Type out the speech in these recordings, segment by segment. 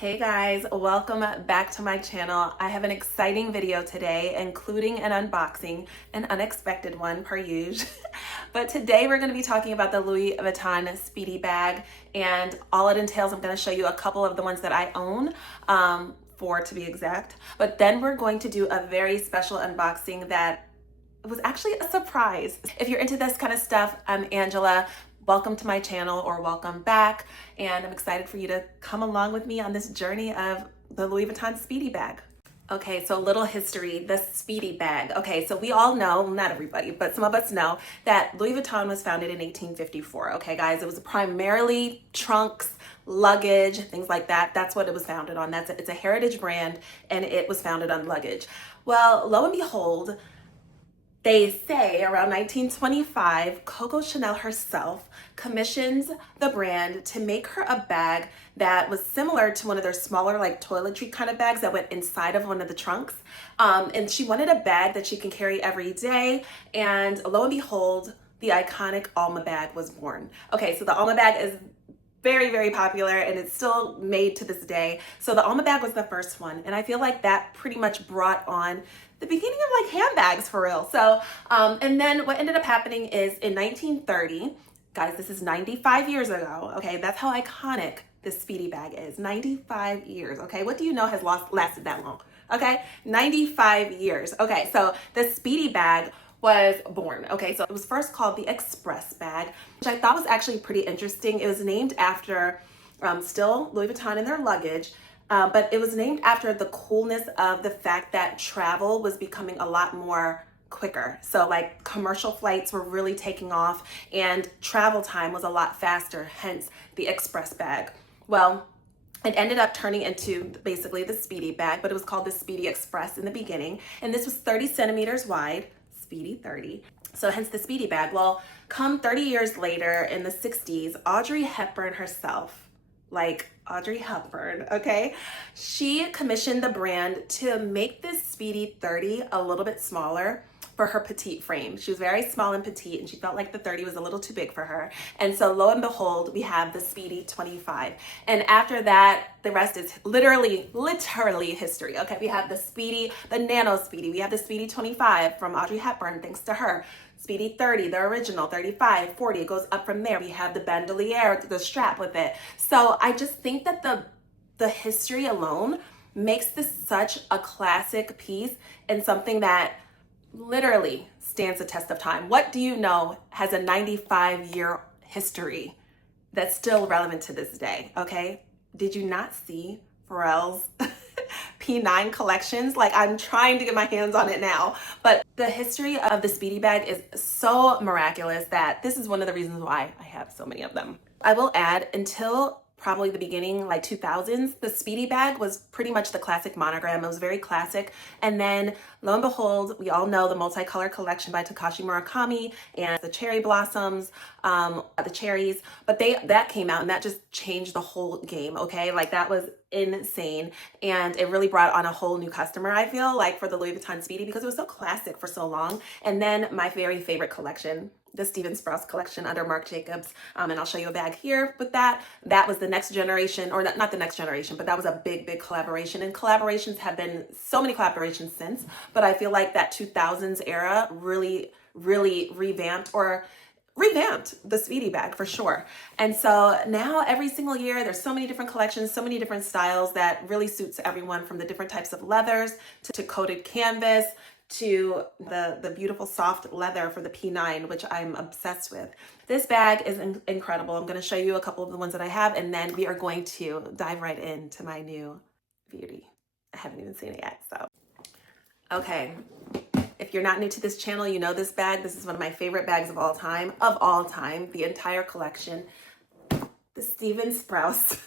Hey guys, welcome back to my channel. I have an exciting video today, including an unboxing, an unexpected one per usual. But today we're going to be talking about the Louis Vuitton Speedy bag and all it entails. I'm going to show you a couple of the ones that I own, four to be exact. But then we're going to do a very special unboxing that was actually a surprise. If you're into this kind of stuff, I'm Angela. Welcome to my channel, or welcome back, and I'm excited for you to come along with me on this journey of the Louis Vuitton Speedy bag. Okay, so a little history, the Speedy bag. Okay, so we all know, not everybody, but some of us know that Louis Vuitton was founded in 1854. Okay, guys, it was primarily trunks, luggage, things like that. That's what it was founded on. It's a heritage brand, and it was founded on luggage. Well, lo and behold, they say around 1925, Coco Chanel herself commissions the brand to make her a bag that was similar to one of their smaller, like toiletry kind of bags that went inside of one of the trunks. And she wanted a bag that she can carry every day. And lo and behold, the iconic Alma bag was born. Okay, so the Alma bag is very, very popular, and it's still made to this day. So the Alma bag was the first one, and I feel like that pretty much brought on the beginning of like handbags for real. So, and then what ended up happening is in 1930, guys, this is 95 years ago, okay? That's how iconic this Speedy bag is, 95 years, okay? What do you know has lasted that long, okay? 95 years, okay? So the Speedy bag was born. Okay, so it was first called the Express bag, which I thought was actually pretty interesting. It was named after still Louis Vuitton and their luggage, but it was named after the coolness of the fact that travel was becoming a lot more quicker. So like commercial flights were really taking off and travel time was a lot faster, hence the Express bag. Well, it ended up turning into basically the Speedy bag, but it was called the Speedy Express in the beginning. And this was 30 centimeters wide, Speedy 30. So hence the Speedy bag. Well, come 30 years later in the 60s, Audrey Hepburn herself, like Audrey Hepburn, okay? She commissioned the brand to make this Speedy 30 a little bit smaller for her petite frame. She was very small and petite, and she felt like the 30 was a little too big for her. And so lo and behold, we have the Speedy 25. And after that, the rest is literally history. Okay, we have the Speedy, the Nano Speedy. We have the Speedy 25 from Audrey Hepburn, thanks to her. Speedy 30, the original, 35, 40, it goes up from there. We have the bandolier, the strap with it. So I just think that the history alone makes this such a classic piece and something that literally stands the test of time. What do you know has a 95-year history that's still relevant to this day, okay? Did you not see Pharrell's P9 collections? Like, I'm trying to get my hands on it now, but the history of the Speedy bag is so miraculous that this is one of the reasons why I have so many of them. I will add, until probably the beginning, like 2000s, the Speedy bag was pretty much the classic monogram. It was very classic. And then lo and behold, we all know the multicolor collection by Takashi Murakami and the cherry blossoms, the cherries, but that came out and that just changed the whole game, okay? Like that was insane. And it really brought on a whole new customer, I feel like, for the Louis Vuitton Speedy, because it was so classic for so long. And then my very favorite collection, the Steven Sprouse collection under Marc Jacobs, and I'll show you a bag here with that. That was the next generation, or not the next generation, but that was a big collaboration. And collaborations have been so many collaborations since, but I feel like that 2000s era really revamped the Speedy bag for sure. And so now every single year, there's so many different collections, so many different styles that really suits everyone, from the different types of leathers to coated canvas, to the beautiful soft leather for the P9, which I'm obsessed with. This bag is incredible. I'm going to show you a couple of the ones that I have, and then we are going to dive right into my new beauty. I haven't even seen it yet, so. Okay, if you're not new to this channel, you know this bag. This is one of my favorite bags of all time, the entire collection. The Steven Sprouse.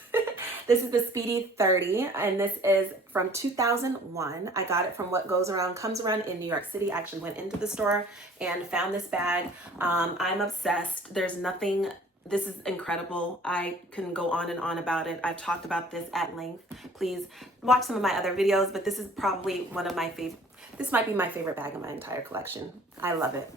This is the Speedy 30, and this is from 2001. I got it from what comes around in New York City. I actually went into the store and found this bag. I'm obsessed. There's nothing, this is incredible. I can go on and on about it. I've talked about this at length. Please watch some of my other videos, but this is probably one of my favorite. This might be my favorite bag in my entire collection. I love it.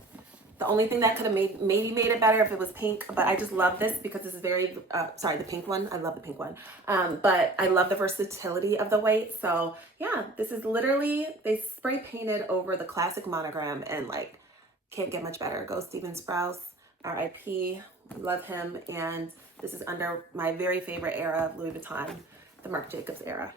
The only thing that could have maybe made it better if it was pink, but I just love this because this is very, sorry, the pink one. I love the pink one. But I love the versatility of the white. So yeah, this is literally, they spray painted over the classic monogram and like, can't get much better. Go Steven Sprouse, RIP, love him. And this is under my very favorite era of Louis Vuitton, the Marc Jacobs era.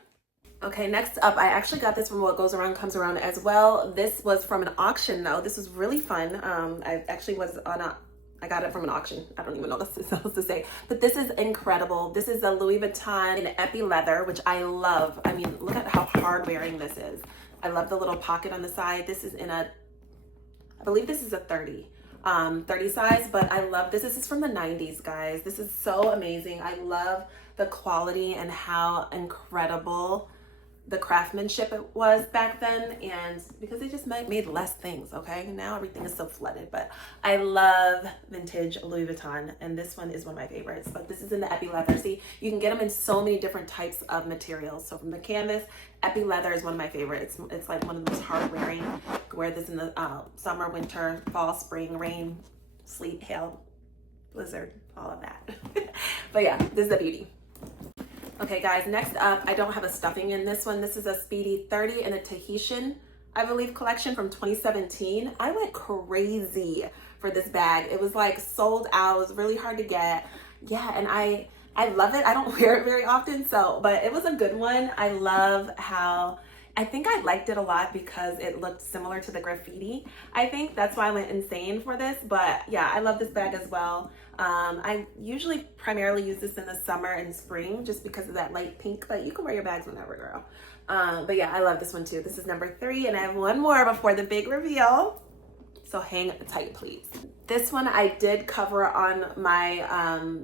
Okay, next up, I actually got this from What Goes Around Comes Around as well. This was from an auction though. This was really fun. I actually was on I got it from an auction. I don't even know what else to say, but this is incredible. This is a Louis Vuitton in epi leather, which I love. I mean, look at how hard wearing this is. I love the little pocket on the side. This is in a, I believe this is a 30 size, but I love this. This is from the 90s, guys. This is so amazing. I love the quality and how incredible the craftsmanship it was back then, and because they just made less things. Okay, now everything is so flooded, but I love vintage Louis Vuitton, and this one is one of my favorites. But this is in the epi leather. See, you can get them in so many different types of materials. So from the canvas, epi leather is one of my favorites. It's like one of the most hard wearing. You can wear this in the summer, winter, fall, spring, rain, sleet, hail, blizzard, all of that. But yeah, this is a beauty. Okay guys, next up, I don't have a stuffing in this one. This is a Speedy 30 in a Tahitian, I believe, collection from 2017. I went crazy for this bag. It was like sold out. It was really hard to get. Yeah, and I love it. I don't wear it very often, but it was a good one. I love how, I think I liked it a lot because it looked similar to the graffiti. I think that's why I went insane for this, but yeah, I love this bag as well. I usually primarily use this in the summer and spring just because of that light pink, but you can wear your bags whenever, girl. But yeah, I love this one too. This is number 3, and I have one more before the big reveal. So hang tight, please. This one I did cover on my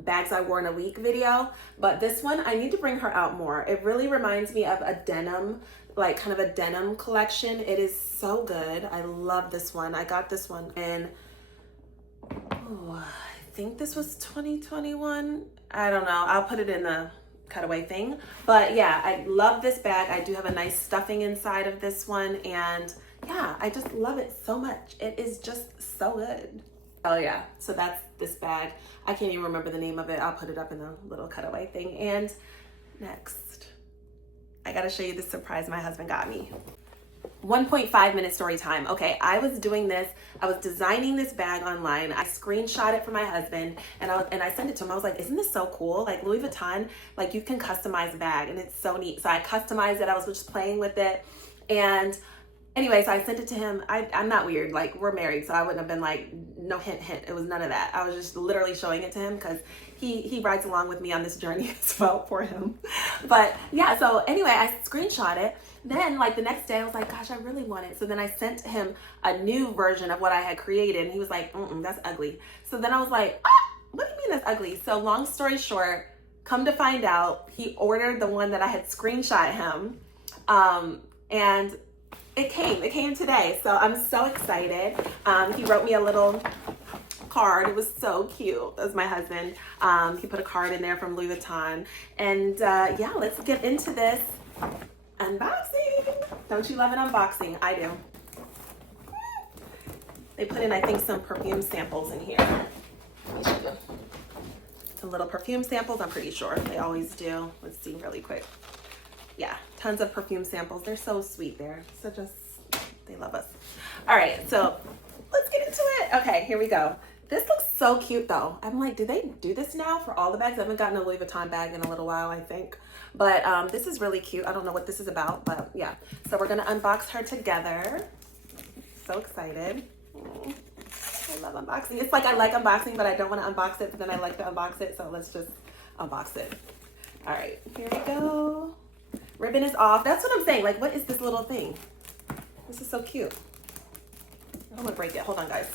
bags I wore in a week video, but this one I need to bring her out more. It really reminds me of a denim, like kind of a denim collection. It is so good. I love this one. I got this one in, I think this was 2021. I don't know. I'll put it in the cutaway thing. But yeah, I love this bag. I do have a nice stuffing inside of this one, and yeah, I just love it so much. It is just so good. Oh yeah, so that's this bag. I can't even remember the name of it. I'll put it up in the little cutaway thing. And next, I gotta show you the surprise my husband got me. 1.5 minute story time. Okay, I was doing this. I was designing this bag online. I screenshot it for my husband, and I sent it to him. I was like, isn't this so cool? Like Louis Vuitton, like you can customize a bag, and it's so neat. So I customized it. I was just playing with it, and anyway, so I sent it to him. I'm not weird. Like, we're married, so I wouldn't have been like, no hint. It was none of that. I was just literally showing it to him because he rides along with me on this journey as well for him. But yeah, so anyway, I screenshot it. Then like the next day I was like, gosh, I really want it. So then I sent him a new version of what I had created, and he was like, that's ugly. So then I was like, what do you mean that's ugly? So long story short, come to find out, he ordered the one that I had screenshot him, and it came today. So I'm so excited. He wrote me a little card. It was so cute. That was my husband. He put a card in there from Louis Vuitton. And yeah, let's get into this unboxing. Don't you love an unboxing? I do. They put in, I think, some perfume samples in here. Let me show you. Some little perfume samples, I'm pretty sure. They always do. Let's see really quick. Yeah, tons of perfume samples. They're so sweet there. So just, they love us. All right, so let's get into it. Okay, here we go. This looks so cute though. I'm like, do they do this now for all the bags? I haven't gotten a Louis Vuitton bag in a little while, I think. But this is really cute. I don't know what this is about, but yeah. So we're gonna unbox her together. So excited. I love unboxing. It's like I like unboxing, but I don't want to unbox it, but then I like to unbox it. So let's just unbox it. All right, here we go. Ribbon is off. That's what I'm saying. Like, what is this little thing? This is so cute. I'm gonna break it. Hold on, guys.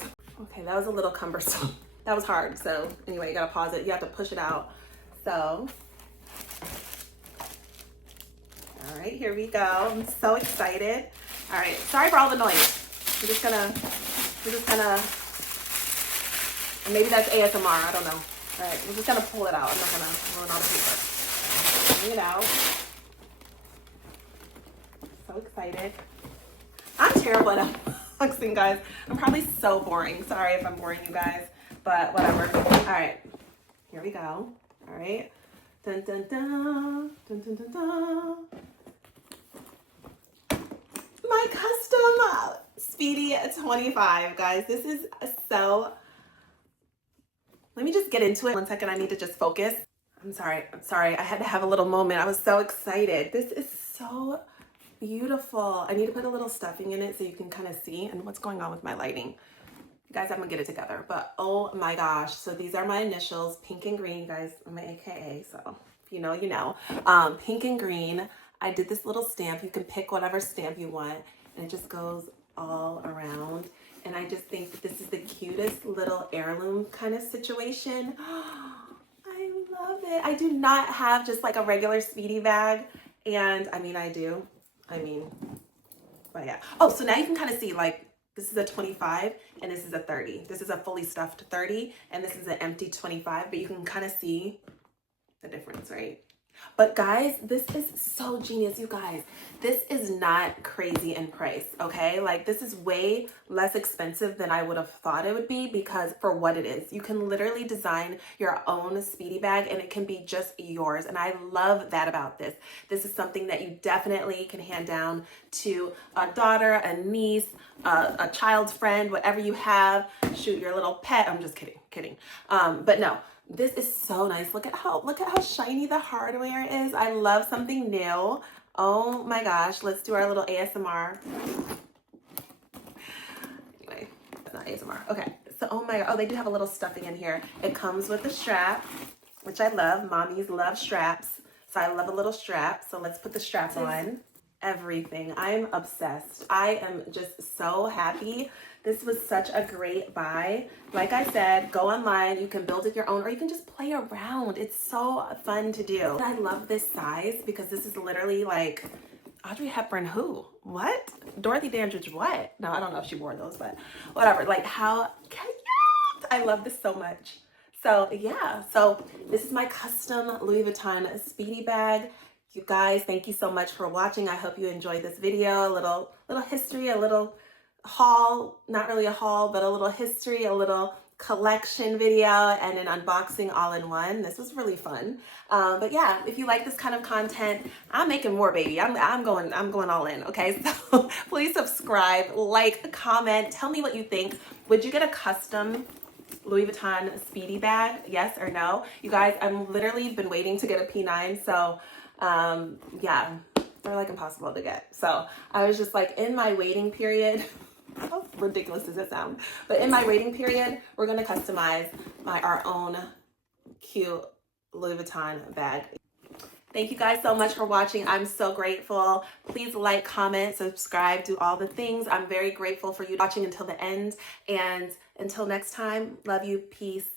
Okay, that was a little cumbersome. That was hard. So anyway, you gotta pause it. You have to push it out. So, all right, here we go. I'm so excited. All right, sorry for all the noise. We're just gonna, maybe that's ASMR. I don't know. All right, we're just gonna pull it out. I'm not gonna ruin all the paper. Bring it out. So excited. I'm terrible at unboxing, guys. I'm probably so boring. Sorry if I'm boring you guys, but whatever. All right, here we go. All right. Dun, dun, dun, dun, dun, dun, dun. My custom Speedy 25, guys. This is so, let me just get into it. 1 second, I need to just focus. I'm sorry. I had to have a little moment. I was so excited. This is so beautiful. I need to put a little stuffing in it so you can kind of see. And what's going on with my lighting? Guys, I'm gonna get it together, but oh my gosh. So these are my initials, pink and green, guys. I'm an AKA, so if you know, you know. Pink and green. I did this little stamp. You can pick whatever stamp you want, and it just goes all around. And I just think that this is the cutest little heirloom kind of situation. I love it. I do not have just like a regular Speedy bag, and I mean, I do. But yeah. Oh, so now you can kind of see, like, this is a 25 and this is a 30. This is a fully stuffed 30 and this is an empty 25, but you can kind of see the difference, right? But guys, this is so genius, you guys. This is not crazy in price, okay? Like, this is way less expensive than I would have thought it would be, because for what it is, you can literally design your own Speedy bag and it can be just yours. And I love that about this. This is something that you definitely can hand down to a daughter, a niece, a child's friend, whatever you have. Shoot, your little pet. I'm just kidding. But no. This is so nice. Look at how shiny the hardware is. I love something new. Oh my gosh. Let's do our little ASMR. Anyway, that's not ASMR. Okay. So, oh my God. Oh, they do have a little stuffing in here. It comes with a strap, which I love. Mommies love straps. So I love a little strap. So let's put the strap on. Everything. I'm obsessed. I am just so happy. This was such a great buy. Like I said, go online. You can build it your own, or you can just play around. It's so fun to do. I love this size because this is literally like Audrey Hepburn who? What? Dorothy Dandridge what? No, I don't know if she wore those, but whatever. Like, how cute. I love this so much. So yeah, so this is my custom Louis Vuitton Speedy bag. You guys, thank you so much for watching. I hope you enjoyed this video. A little history, a little haul, not really a haul, but a little history, a little collection video, and an unboxing all in one. This was really fun. But yeah, if you like this kind of content, I'm making more, baby. I'm going all in. Okay, so please subscribe, like, comment, tell me what you think. Would you get a custom Louis Vuitton Speedy bag? Yes or no? You guys, I'm literally been waiting to get a P9, so yeah, they're like impossible to get. So I was just like, in my waiting period, how ridiculous does it sound? But in my waiting period, we're gonna customize our own cute Louis Vuitton bag. Thank you guys so much for watching. I'm so grateful. Please like, comment, subscribe, do all the things. I'm very grateful for you watching until the end. And until next time, love you, peace.